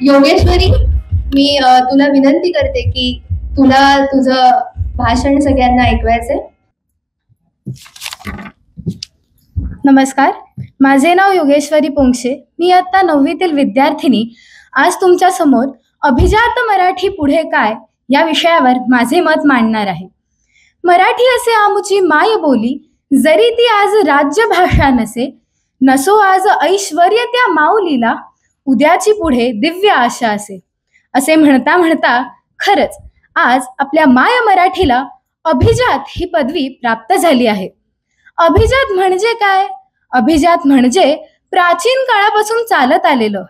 योगेश्वरी, मी तुला विनंती करते की तुला तुझं भाषण सगळ्यांना ऐकवायचंय. नमस्कार, माझे नाव योगेश्वरी पोंक्षे. मी आता 9वीतील विद्यार्थिनी. आज तुमच्या समोर अभिजात मराठी पुढे काय या विषयावर माझे मत मांडणार आहे. मराठी असे आमुची माय बोली, जरी ती आज राज्यभाषा नसे, नसो आज ऐश्वर्य त्या माऊलीला, उद्याची पुढे दिव्य आशा असे. असे म्हणता म्हणता खरंच आज आपल्या माय मराठीला अभिजात ही पदवी प्राप्त झाली आहे. अभिजात म्हणजे काय? अभिजात म्हणजे प्राचीन काळापासून चालत आलेलं,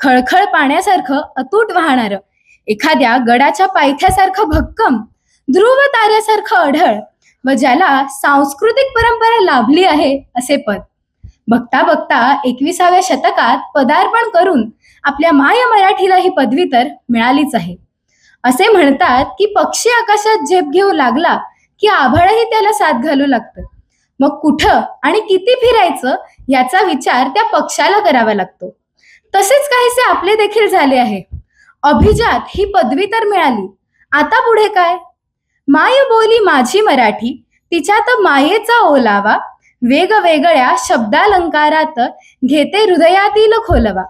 खळखळ पाण्यासारखं अतूट वाहणारं, एखाद्या गडाच्या पायथ्यासारखं भक्कम, ध्रुव ताऱ्यासारखं अढळ व ज्याला सांस्कृतिक परंपरा लाभली आहे असे पद. बघता बघता 21व्या शतकात पदार्पण करून आपल्या माय मराठीला ही पदवी तर मिळालीच आहे. असे म्हणतात की पक्षी आकाशात झेप घेऊ लागला की आभाळही त्याला साथ घालू लागतं. मग कुठं आणि किती फिरायचं याचा विचार त्या पक्षाला करावा लागतो. तसेच काहीसे आपले देखील झाले आहे. अभिजात ही पदवी तर मिळाली, आता पुढे काय? माय बोली माझी मराठी, तिच्यात मायेचा ओलावा, वेगवेगळ्या शब्दालंकारात घेते हृदयातील खोलवा.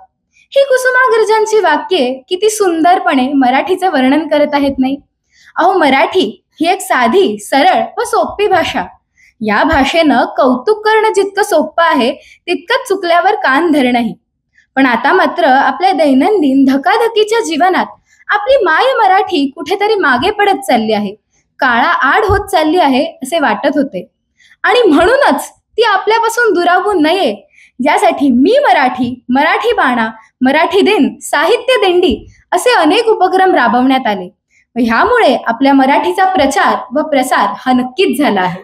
ही कुसुमाग्रजांची वाक्ये किती सुंदरपणे मराठीचे वर्णन करत आहेत नाही? अहो, मराठी ही एक साधी, सरळ व सोपी भाषा. या भाषेनं कौतुक करणं जितकं सोपं आहे तितकंच चुकल्यावर कान धरणंही. पण आता मात्र आपल्या दैनंदिन धकाधकीच्या जीवनात आपली माय मराठी कुठेतरी मागे पडत चालली आहे, काळा आड होत चालली आहे असे वाटत होते. आणि म्हणूनच ती आपल्यापासून दुरावू नये यासाठी मी मराठी बाणा, मराठी दिन, साहित्य दिंडी असे अनेक उपक्रम राबवण्यात आले. ह्यामुळे आपल्या मराठीचा प्रचार व प्रसार हा नक्कीच झाला आहे.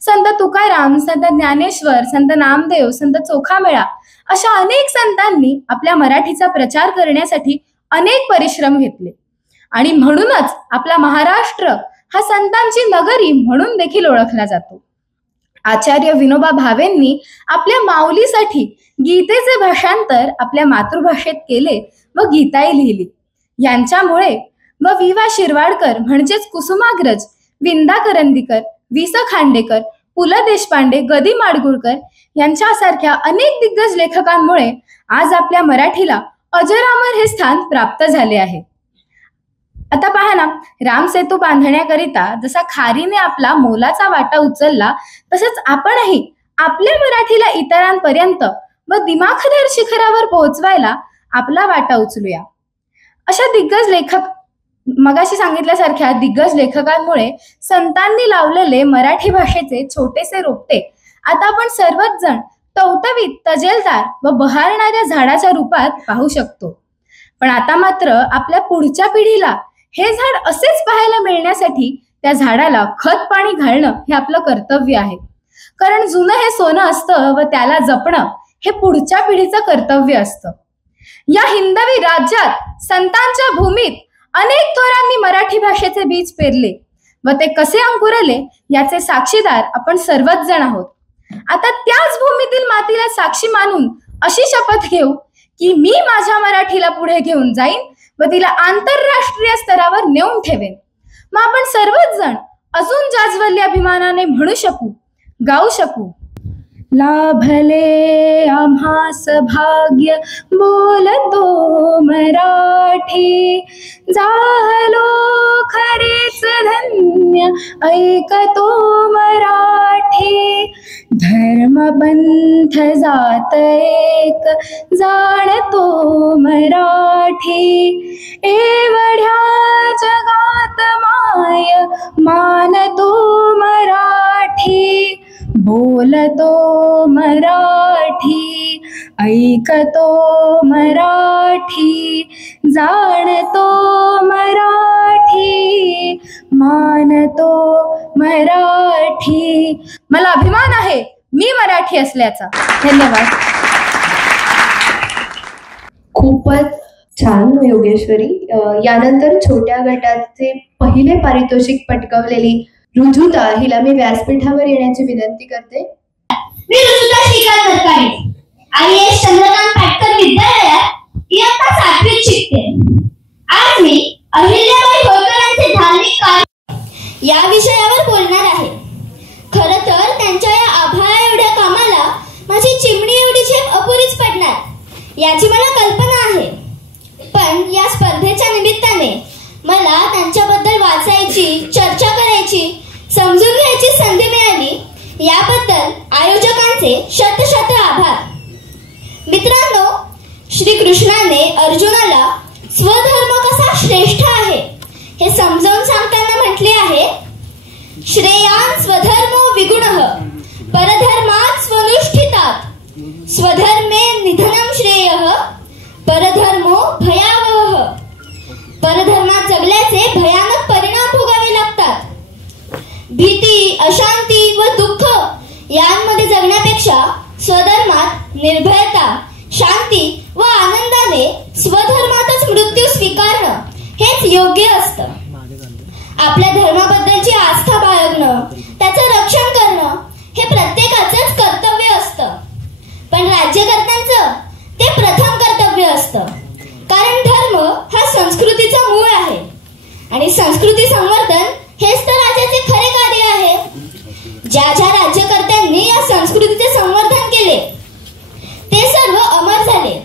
संत तुकाराम, संत ज्ञानेश्वर, संत नामदेव, संत चोखामेळा अशा अनेक संतांनी आपल्या मराठीचा प्रचार करण्यासाठी अनेक परिश्रम घेतले. आणि म्हणूनच आपला महाराष्ट्र हा संतांची नगरी म्हणून देखील ओळखला जातो. आचार्य विनोबा भावेंनी आपल्या माऊलीसाठी गीतेचे भाषांतर आपल्या मातृभाषेत केले व गीताही लिहिली. यांच्यामुळे व वि.वा. शिरवाडकर म्हणजेच कुसुमाग्रज, विंदा करंदीकर, वि. स. खांडेकर, पु. ल. देशपांडे, ग. दी. माडगूळकर यांच्यासारख्या अनेक दिग्गज लेखकांमुळे आज आपल्या मराठीला अजरामर हे स्थान प्राप्त झाले आहे. आता पहा ना, रामसेतू बांधण्याकरिता जसा खारीने आपला मोलाचा वाटा उचलला, तसंच आपणही आपल्या मराठीला इतरांपर्यंत व दिमाखदार शिखरावर पोहोचवायला आपला वाटा उचलूया. अशा दिग्गज लेखक, मगाशी सांगितल्यासारख्या दिग्गज लेखकांमुळे संतांनी लावलेले मराठी भाषेचे छोटेसे रोपटे आता आपण सर्वच जण टवटवीत, तजेलदार व बहरणाऱ्या झाडाच्या रूपात पाहू शकतो. पण आता मात्र आपल्या पुढच्या पिढीला हे झाड असेच पाहायला मिळण्यासाठी त्या झाडाला खत पाणी घालणं हे आपलं कर्तव्य आहे. कारण जुनं हे सोनं असतं व त्याला जपणं हे पुढच्या पिढीचं कर्तव्य असतं. या हिंदवी राज्यात संतांच्या भूमीत अनेक थोरांनी मराठी भाषेचे बीज पेरले व ते कसे अंकुरले याचे साक्षीदार आपण सर्वच जण आहोत. आता त्याच भूमीतील मातीला साक्षी मानून अशी शपथ घेऊ की मी माझ्या मराठीला पुढे घेऊन जाईन व तिला आंतरराष्ट्रीय स्तरावर नेऊन ठेवेन. मग आपण सर्वच जण अजून जाज्वल्य अभिमानाने म्हणू शकू, गाऊ शकू. लाभले आम्हास भाग्य बोलतो मराठी, झालो खरेच धन्य ऐकतो मराठी. धर्म पंथ जात एक जाणतो मराठी, एवढ्या जगात माय मानतो मराठी. बोलतो मराठी, ऐकतो मराठी, जाणतो मराठी, मानतो मराठी. मला अभिमान आहे मी मराठी असल्याचा. धन्यवाद. खूपच छान योगेश्वरी. यानंतर छोट्या गटाचे पहिले पारितोषिक पटकावलेली रुजुता हिला मी व्यासपीठावर येण्याची विनंती करते. मी रुजुता श्रीकांत नरकाळे, IAS चंद्रकांत पाटकर विद्यालयात इयत्ता 7वीत शिकते. आज मी अहिल्याबाई होळकरांचे धार्मिक कार्य या विषयावर बोलणार आहे. खरं तर त्यांच्या या आभाळा एवढ्या कामाला माझी चिमणी एवढी झेप अपुरीच पडणार याची मला कल्पना आहे. पण या स्पर्धेच्या निमित्ताने मला त्यांच्याबद्दल वाचायची, चर्चा करायची, समजून घ्यायची संधी मिळाली याबद्दल आयोजकांचे शत आभार. मित्रांनो, श्रीकृष्णाने अर्जुनाला स्वधर्म कसा श्रेष्ठ आहे हे समजावून सांगताना म्हटले आहे, श्रेयान् स्वधर्मो विगुणः परधर्मात् स्वनुष्ठितात् स्वधर्मे निधनं श्रेयः परधर्मो भयावहः. परधर्मात जगल्याचे भयानक परिणाम भोगावे लागतात. भीती, अशांती व दुःख यांमध्ये जगण्यापेक्षा स्वधर्मात निर्भयता, शांती व आनंदाने स्वधर्मातच मृत्यू स्वीकारणं हेच योग्य असतं. आपल्या धर्माबद्दलची आस्था बाळगणं, त्याचं रक्षण करणं हे प्रत्येकाचंच कर्तव्य असतं. पण राज्यकर्त्यांचं ते प्रथम कर्तव्य असतं. कारण धर्म हा संस्कृतीचा मूळ आहे आणि संस्कृती संवर्धन हेच तर राज्याचे खरे कार्य आहे. ज्या ज्या राज्यकर्त्यांनी या संस्कृतीचे संवर्धन केले ते सर्व अमर झाले.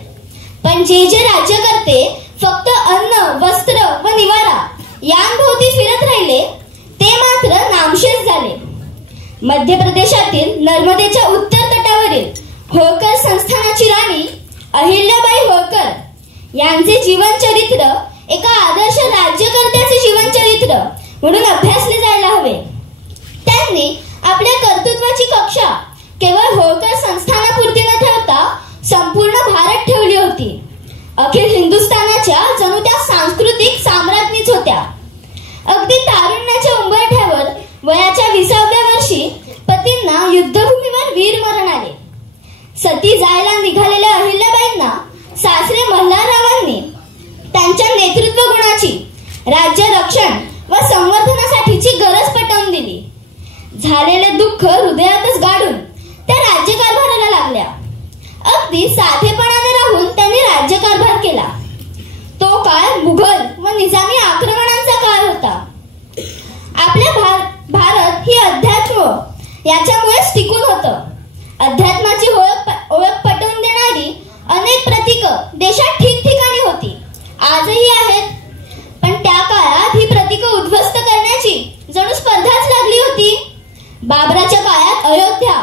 पण जे जे राज्यकर्ते फक्त अन्न, वस्त्र व निवारा यांभोवती फिरत राहिले ते मात्र नामशेष झाले. मध्य प्रदेशातील नर्मदेच्या उत्तर तटावरील होळकर संस्थानाची राणी अहिल्याबाई होळकर यांचे जीवनचरित्र एका आदर्श राज्यकर्त्याचे जीवनचरित्र म्हणून अभ्यासले जायला हवे. त्यांनी आपल्या कर्तृत्वाची कक्षा केवळ होळकर संस्थानापुरती न ठेवता संपूर्ण भारत ठेवली होती. अखिल हिंदुस्थानाच्या जणू त्या सांस्कृतिक साम्राज्ञीच होत्या. अगदी तारुण्याच्या उंबरठ्यावर वयाच्या 20व्या वर्षी पतींना युद्धभूमीवर वीरमरण आले. सती जायला निघालेल्या अहिल्याबाईंना सासरे मल्हाररावांनी त्यांच्या नेतृत्व गुणाची, राज्य रक्षण व संवर्धनासाठीची गरज पटवून दिली. झालेले दुःख हृदयातच गाडून त्या राज्यकारभाराला लागल्या. अगदी साधेपणाने राहून त्यांनी राज्यकारभार केला. तो काळ मुघल व निजामी आक्रमणांचा काळ होता. आपल्या भारत ही अध्यात्म याच्यामुळेच टिकून होतं. अध्यात्माची ओळख पटवून देणारी अनेक प्रतीकं देशात ठिकठिकाणी होती, आजही आहेत. पण त्या काळात ही प्रतीकं उद्ध्वस्त करण्याची जणू स्पर्धाच लागली होती. बाबराच्या काळात अयोध्या,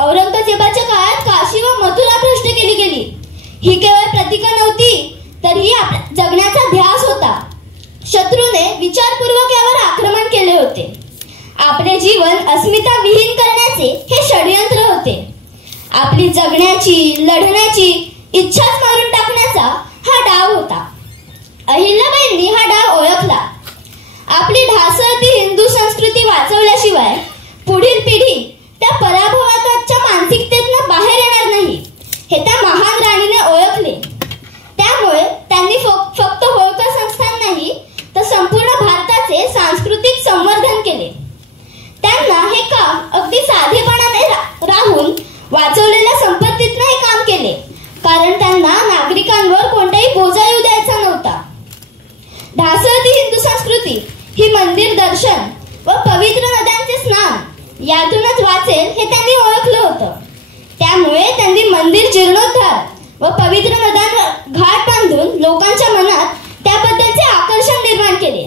औरंगजेबाच्या काळात काशी व मथुरा भ्रष्ट केली गेली. ही केवळ प्रतीकं नव्हती, तर ही जगण्याचा ध्यास होता. शत्रूने विचारपूर्वक यावर आक्रमण केले होते. आपले जीवन अस्मिता विहीन करण्याचे हे षडयंत्र होते. आपली जगण्याची, लढण्याची इच्छाच मारून टाकण्याचा हा डाव होता. अहिल्याबाईंनी हा डाव ओळखला. आपली ढासळती हिंदू संस्कृती वाचवल्याशिवाय पुढील पिढी त्या पराभवाच्या मानसिकतेतून बाहेर येणार नाही हे त्या महान राणीने ओळखले. त्यामुळे त्यांनी फक्त होळकर संस्थान नाही तर संपूर्ण भारताचे सांस्कृतिक संवर्धन केले. त्यांना हे काम अगदी साधेपणाने राहून वाचवलेल्या संपत्तीतनं हे काम केले, कारण त्यांना नागरिकांवर कोणताही बोजा येऊ द्यायचा नव्हता. ढासळती हिंदू संस्कृती ही मंदिर दर्शन व पवित्र नद्यांचे स्नान यातूनच वाचेल हे त्यांनी ओळखलं होतं. त्यामुळे त्यांनी मंदिर जीर्णोद्धार व पवित्र नद्यांवर घाट बांधून लोकांच्या मनात त्याबद्दलचे आकर्षण निर्माण केले.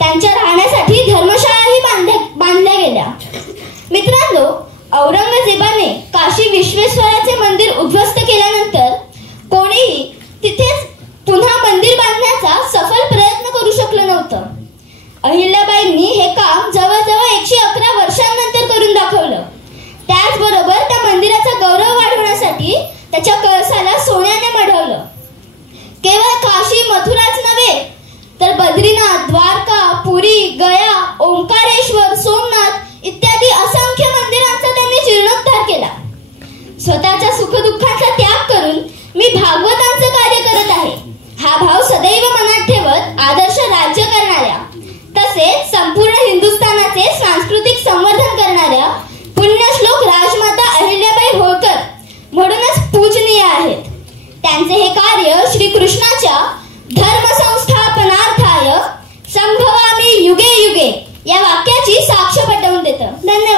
त्यांच्या राहण्यासाठी धर्मशाळाही बांधल्या गेल्या. मित्रांनो, औरंगजेबाने काशी विश्वेश्वराचे मंदिर उद्ध्वस्त केल्यानंतर कोणीही तिथेच पुन्हा मंदिर बांधण्याचा सफल प्रयत्न करू शकलं नव्हतं. अहिल्याबाईंनी हे काम जवळजवळ 111 वर्षांनंतर करून दाखवलं. त्याचबरोबर त्या मंदिराचा गौरव वाढवण्यासाठी त्याच्या कळसाला सोन्याने मढवलं. केवळ काशी, मथुराच नव्हे तर बद्रीनाथ, द्वारका, पुरी, गया, ओंकारेश्वर, सोमनाथ इत्यादी असंख्य मंदिरांचा त्यांनी जीर्णोद्धार केला. स्वतःच्या सुखदुःखाचा त्याग करून मी भागवतांचं कार्य करत आहे हा भाव सदैव मनात ठेवत आदर्श राज्य करणाऱ्या तसेच संपूर्ण हिंदुस्थानाचे सांस्कृतिक संवर्धन करणाऱ्या पुण्यश्लोक राजमाता अहिल्याबाई होळकर म्हणूनच पूजनीय आहेत. त्यांचे हे कार्य आचार्य श्रीकृष्णाच्या धर्मसंस्थापनार्थाय संभवामी युगे युगे या वाक्याची साक्ष पटवून देतं. धन्यवाद.